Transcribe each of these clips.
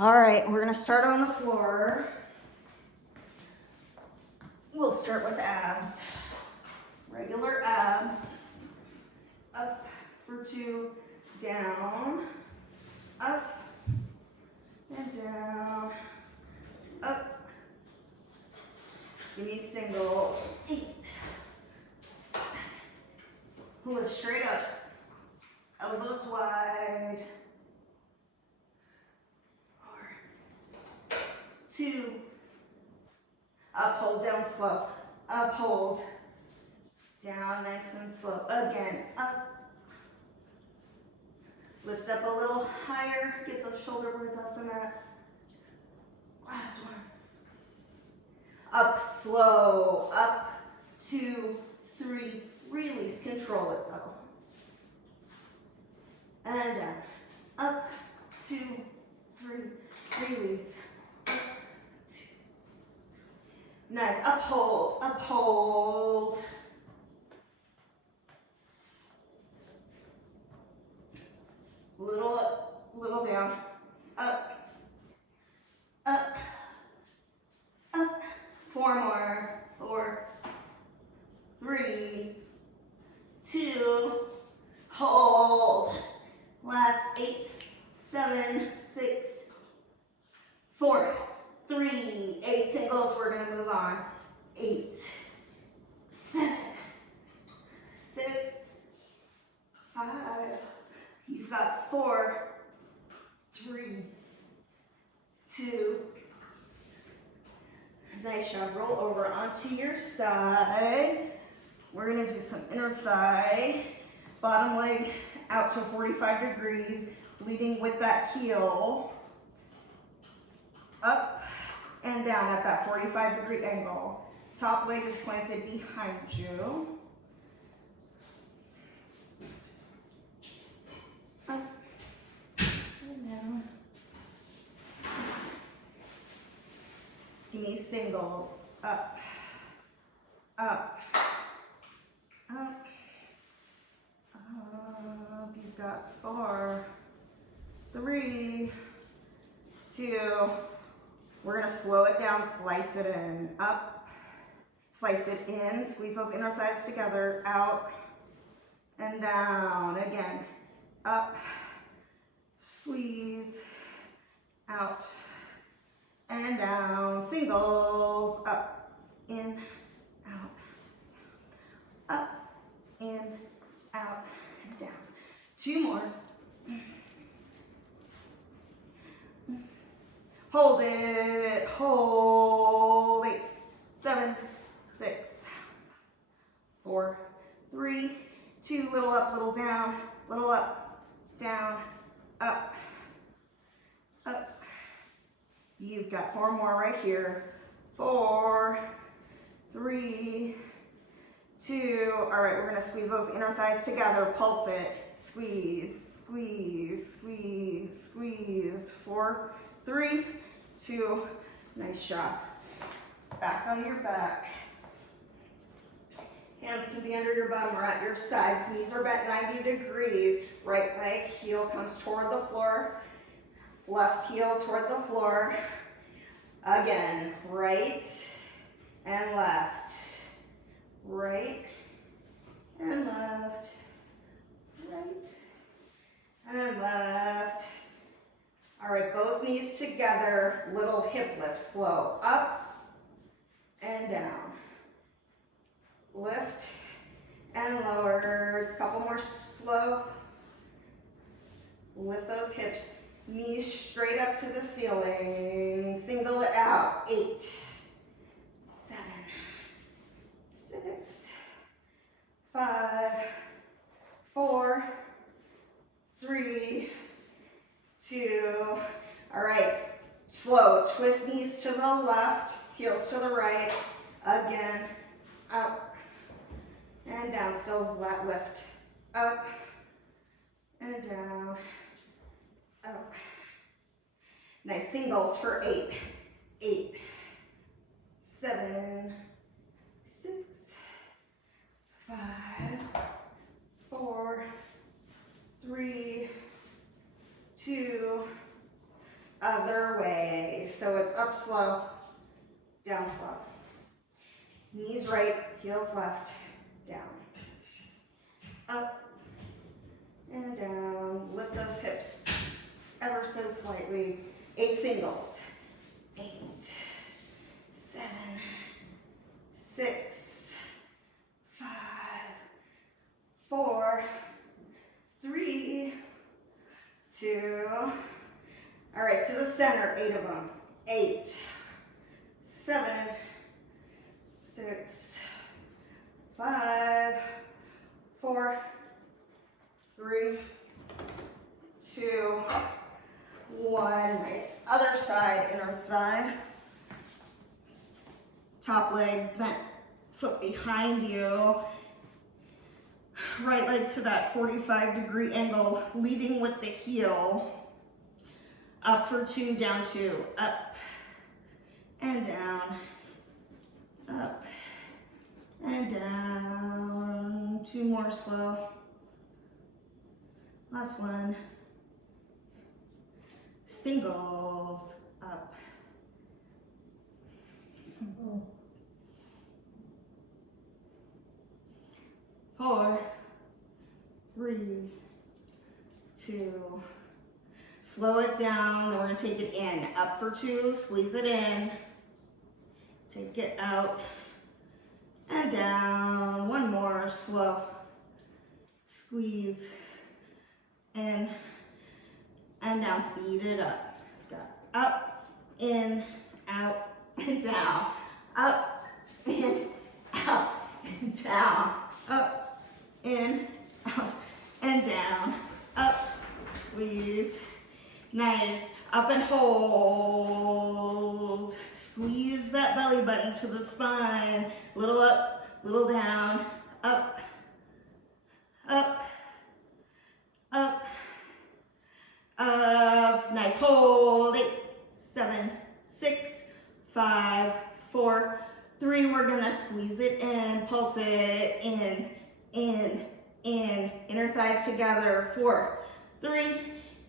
All right, we're gonna start on the floor. We'll start with abs. Regular abs. Up for 2, down, up, and down, up. Give me singles. 8, 7. Lift straight up. Elbows wide. 4, 2. Up, hold, down, slow. Up, hold. Down, nice and slow. Again, up. Lift up a little higher. Get those shoulder blades off the mat. Last one. Up, slow. Up, 2, 3. Release, control it though. And down. Up, 2, 3. Release. Up, 2. Nice. Uphold, uphold. Little up, little down. Up, up, up. 4 more. 4, 3, 2. Hold. Last 8, 7, 6, 4, 3. 8 singles. We're going to move on. 8, 7, 6, 5. You've got 4, 3, 2. Nice job. Roll over onto your side. We're going to do some inner thigh. Bottom leg out to 45 degrees, leading with that heel. Up and down at that 45-degree angle. Top leg is planted behind you. Up and down. Give me singles. Up, up, up, up. You've got 4, 3, 2. We're gonna slow it down, slice it in. Up, slice it in, squeeze those inner thighs together, out and down. Again, up, squeeze, out and down. Singles, up, in, out, up, in, out, and down. 2 more. Hold it, hold 8, 7, 6, 4, 3, 2, little up, little down, little up, down, up, up. You've got 4 more right here. 4, 3, 2. All right, we're gonna squeeze those inner thighs together, pulse it, squeeze, squeeze, squeeze, squeeze. 4, 3, 2, nice job. Back on your back. Hands can be under your bum or at your sides. Knees are bent 90 degrees. Right leg, heel comes toward the floor. Left heel toward the floor. Again, right and left. Right and left. Right and left. All right, both knees together, little hip lift, slow. Up and down. Lift and lower. Couple more slow. Lift those hips, knees straight up to the ceiling. Single it out. 8, 7, 6, 5, 4, 3, 2. All right, slow. Twist knees to the left, heels to the right. Again, up and down. Still flat lift. Up and down. Up. Nice singles for 8. 8, 7, 6, 5, 4, 3, 2, other way. So it's up slow, down slow. Knees right, heels left, down. Up and down. Lift those hips ever so slightly. 8 singles. 8, 7, 6, 5, 4, 3, 2. All right, to the center, 8 of them. 8, 7, 6, 5, 4, 3, 2, 1. Nice. Other side, inner thigh. Top leg bent, foot behind you. Right leg to that 45-degree angle, leading with the heel. Up for 2, down 2, up and down, up and down. 2 more slow. Last one. Singles, up. 4, 3, 2. Slow it down, then we're gonna take it in. Up for 2, squeeze it in. Take it out and down. One more, slow. Squeeze in and down, speed it up. Got up, in, out, and down. Up, in, out, and down. Up, in, out, and down. Up, squeeze. Nice. Up and hold. Squeeze that belly button to the spine. Little up, little down. Up, up, up, up. Nice. Hold. 8, 7, 6, 5, 4, 3. We're gonna squeeze it in, pulse it in, in, in. Inner thighs together. 4, 3,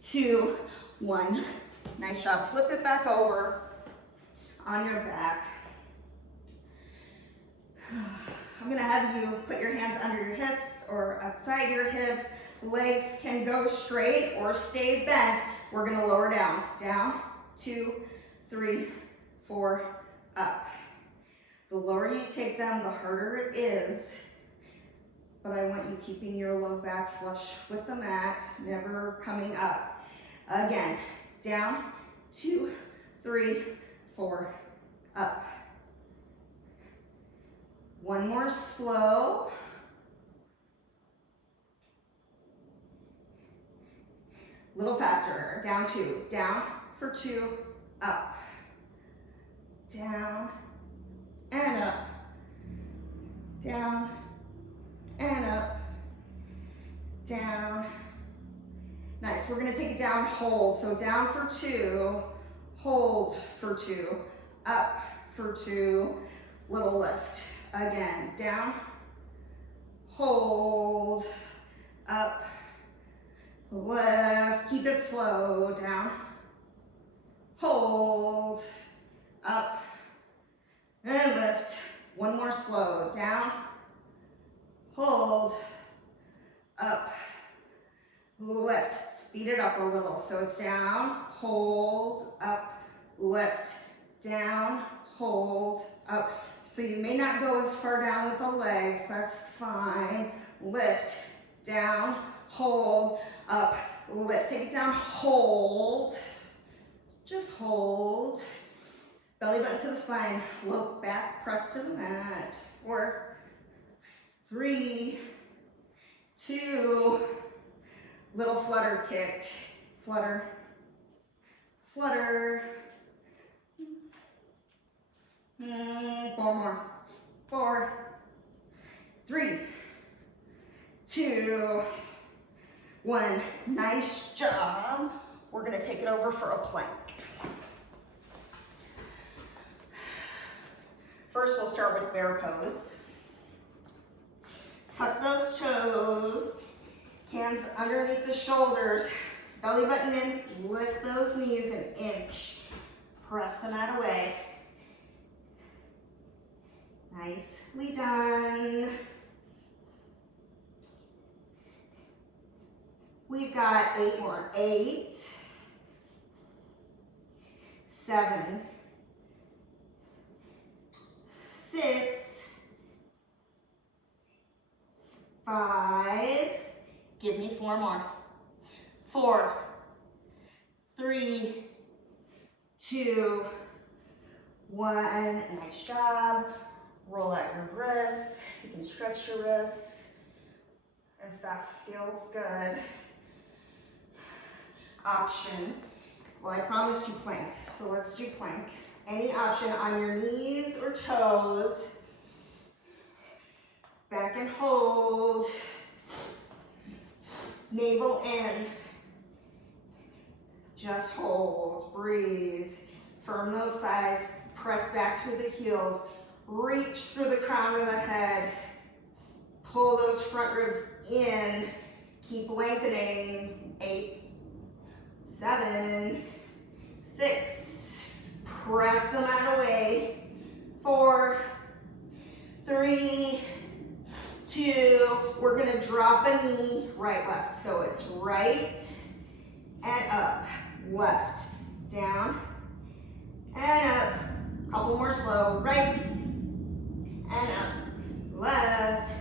2, 1. Nice job. Flip it back over on your back. I'm gonna have you put your hands under your hips or outside your hips. Legs can go straight or stay bent. We're gonna lower down. Down, 2, 3, 4, up. The lower you take them, the harder it is. But I want you keeping your low back flush with the mat, never coming up. Again, down, 2, 3, 4, up. One more slow. A little faster. Down 2, down for 2, up. Down and up. Down and up. Down. Nice. We're going to take it down, hold. So down for 2, hold for 2, up for 2, little lift. Again, down, hold, up, lift. Keep it slow. Down, hold, up, and lift. One more slow. Down, hold, up, lift. Speed it up a little. So it's down, hold, up, lift, down, hold, up. So you may not go as far down with the legs, that's fine. Lift, down, hold, up, lift. Take it down, hold, just hold. Belly button to the spine, low back, press to the mat. 4, 3, 2, little flutter kick. Flutter, flutter. 4 more. 4, 3, 2, 1. Nice job. We're gonna take it over for a plank. First, we'll start with bear pose. Tuck those toes, hands underneath the shoulders. Belly button in, lift those knees an inch. Press the mat away. Nicely done. We've got 8 more. 8, 7, 6, 5, give me 4 more. 4, 3, 2, 1. Nice job. Roll out your wrists. You can stretch your wrists if that feels good. Option. Well, I promised you plank, so let's do plank. Any option on your knees or toes. Back and hold. Navel in. Just hold, breathe. Firm those thighs, press back through the heels. Reach through the crown of the head. Pull those front ribs in. Keep lengthening. 8, 7, 6. Press the mat away. 4, 3, 2. We're gonna drop a knee, right, left. So it's right and up, left, down, and up. Couple more slow, right, and up, left,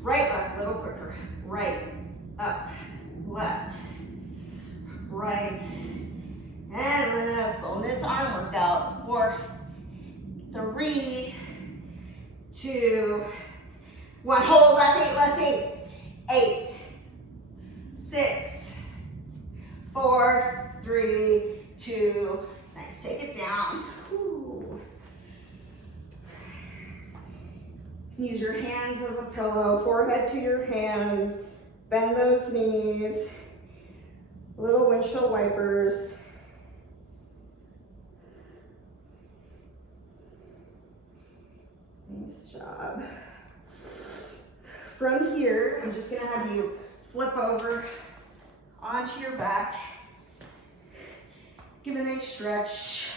right, left, a little quicker, right, up, left, right, and left. Bonus arm workout. 4, 3, 2, 1. Hold, last 8, 8, 6, 4, 3, 2. Nice, take it down. Ooh. You can use your hands as a pillow, forehead to your hands, bend those knees, little windshield wipers. Nice job. From here, I'm just gonna have you flip over onto your back. Give it a nice stretch.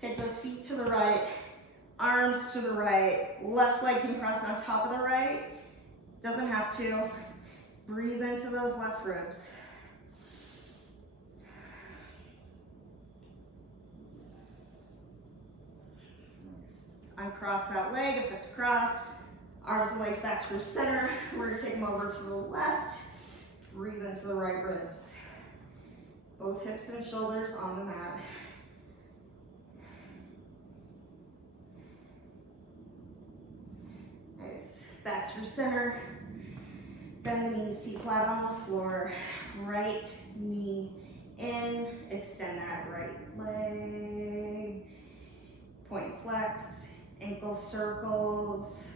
Take those feet to the right, arms to the right. Left leg can press on top of the right. Doesn't have to. Breathe into those left ribs. Nice. Uncross that leg if it's crossed. Arms and legs back through center. We're gonna take them over to the left. Breathe into the right ribs. Both hips and shoulders on the mat. Nice. Back through center. Bend the knees, feet flat on the floor. Right knee in. Extend that right leg. Point flex. Ankle circles.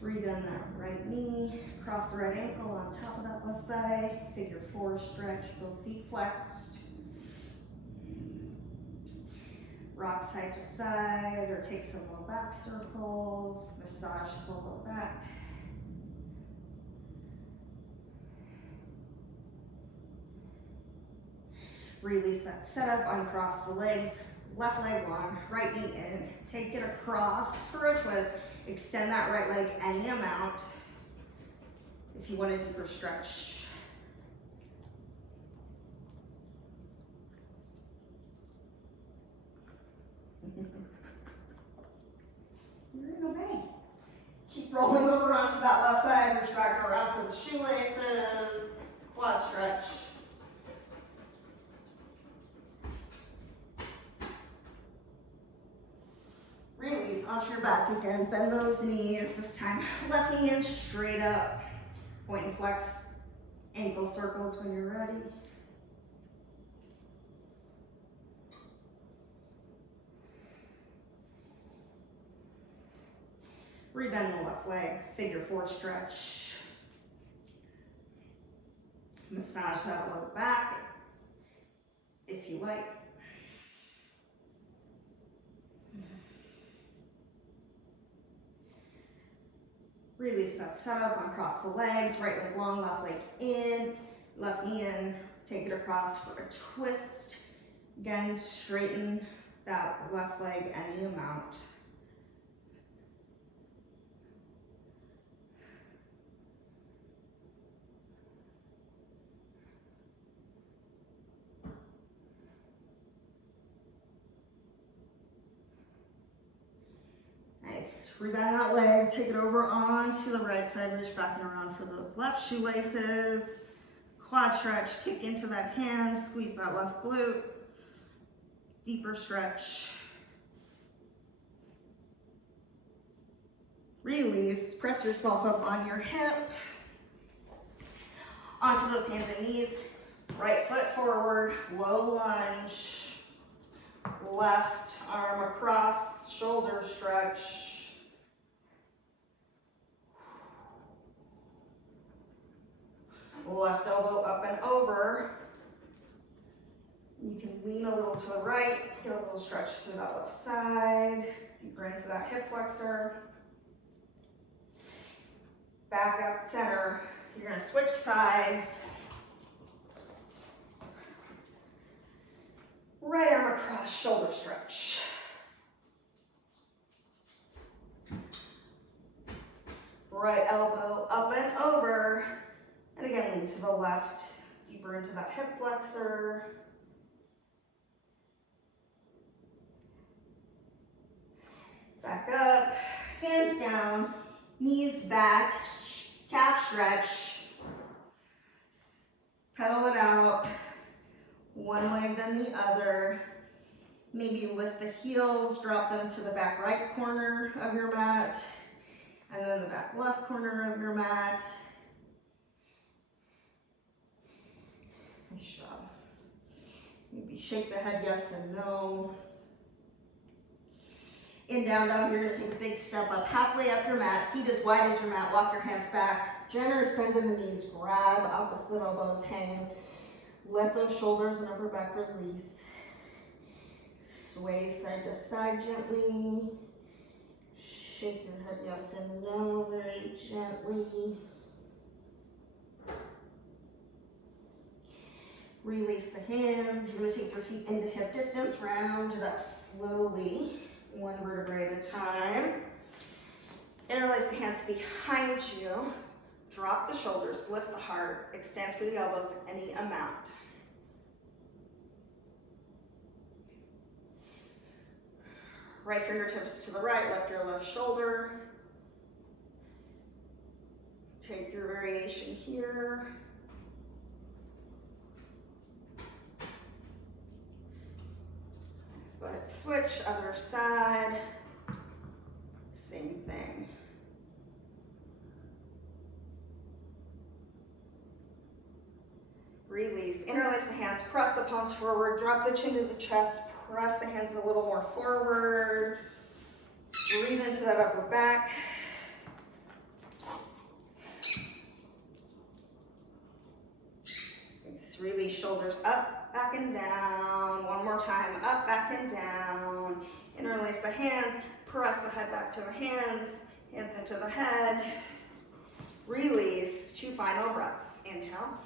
Breathe on that right knee, cross the right ankle on top of that left thigh, figure 4 stretch, both feet flexed. Rock side to side, or take some low back circles, massage the low back. Release that setup, uncross the legs, left leg long, right knee in, take it across for a twist. Extend that right leg any amount if you want a deeper stretch. You're in obey. Keep rolling over onto that left side, reach back around for the shoelaces, quad stretch. Release onto your back again, bend those knees, this time left knee in straight up, point and flex, ankle circles when you're ready. Rebend the left leg, figure 4 stretch. Massage that low back if you like. Release that setup, uncross the legs, right leg long, left leg in, left knee in, take it across for a twist. Again, straighten that left leg any amount. Nice. Rebend that leg, take it over onto the right side, reach back and around for those left shoelaces. Quad stretch, kick into that hand, squeeze that left glute. Deeper stretch. Release, press yourself up on your hip. Onto those hands and knees. Right foot forward, low lunge. Left arm across, shoulder stretch. Left elbow up and over. You can lean a little to the right, get a little stretch through that left side. Deeper into that hip flexor. Back up, center. You're gonna switch sides. Right arm across, shoulder stretch. Right elbow up and over. And again, lean to the left, deeper into that hip flexor. Back up, hands down, knees back, calf stretch. Pedal it out. One leg then the other. Maybe lift the heels, drop them to the back right corner of your mat, and then the back left corner of your mat. Nice job. Maybe shake the head yes and no. In down dog, you're gonna take a big step up, halfway up your mat, feet as wide as your mat, walk your hands back, generous bend in the knees, grab opposite elbows, hang. Let those shoulders and upper back release. Sway side to side gently. Shake your head yes and no very gently. Release the hands. You're going to take your feet into hip distance, round it up slowly, one vertebrae at a time. Interlace the hands behind you. Drop the shoulders, lift the heart, extend through the elbows any amount. Right fingertips to the right, lift your left shoulder. Take your variation here. Let's go ahead, switch, other side. Same thing. Release, interlace the hands, press the palms forward, drop the chin to the chest, press the hands a little more forward. Breathe into that upper back. Release, shoulders up, back and down. One more time, up, back and down. Interlace the hands, press the head back to the hands, hands into the head. Release, 2 final breaths. Inhale.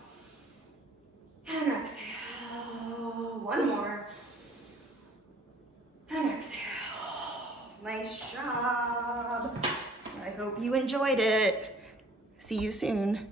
And exhale. One more. And exhale. Nice job. I hope you enjoyed it. See you soon.